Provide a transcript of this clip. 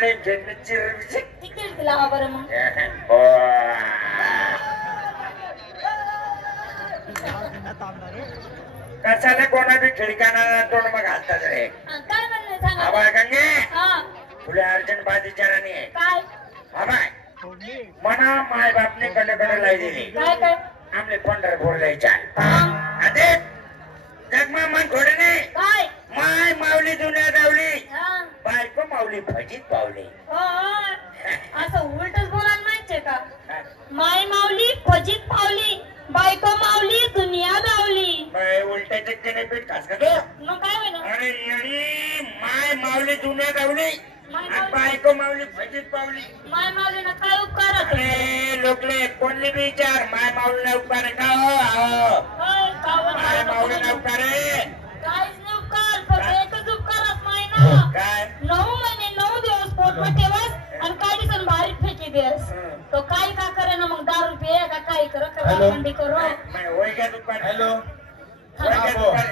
Chirle Chirle ticket लावा बरं मग. कशाला कोणा बी खिडकाना तोंड मग घालतात रे. काय म्हणणं सांगा. आबाळ गंगे हा तुला अर्जंट बाजीचाराने काय आबाळ मना माय बापने कडे लाई दिली काय काय आमले पंढरपूर लय चाल हा. अरे जगमा मन थोडे नाही काय माय माऊली दुनिया दावली हा. बायको माऊली फजित पावली. हो, असं उलटच बोलायला माहितीये का. माय माऊली फजित पावली बायको माऊली दुनिया धावली. उलट्या चक्कीने पीठ खास का तो. मग काय होईल. अरे येणी माय माऊली दुनिया दावली माय आणि माऊली बायको माऊली फजित पावली. माय माऊलीनं काय उपकार होतो. अरे लोकले कोणली बी विचार माय माऊलीने उपकार आहे का हो आहो होय, कावड माय कावड माऊलीने कावड. उपकार आहे काहीच नाही उपकार फक्त एकच उपकारच नाही ना. काय 9 महिने 9 दिवस पोटમાં ठेवस आणि काही दिवसांनी बाहेर फेकी देस. तो काही का करे ना मग 10 रुपये का काही कर मंडी करो. मैं वही क्या दुकान हेलो वही क्या दुकान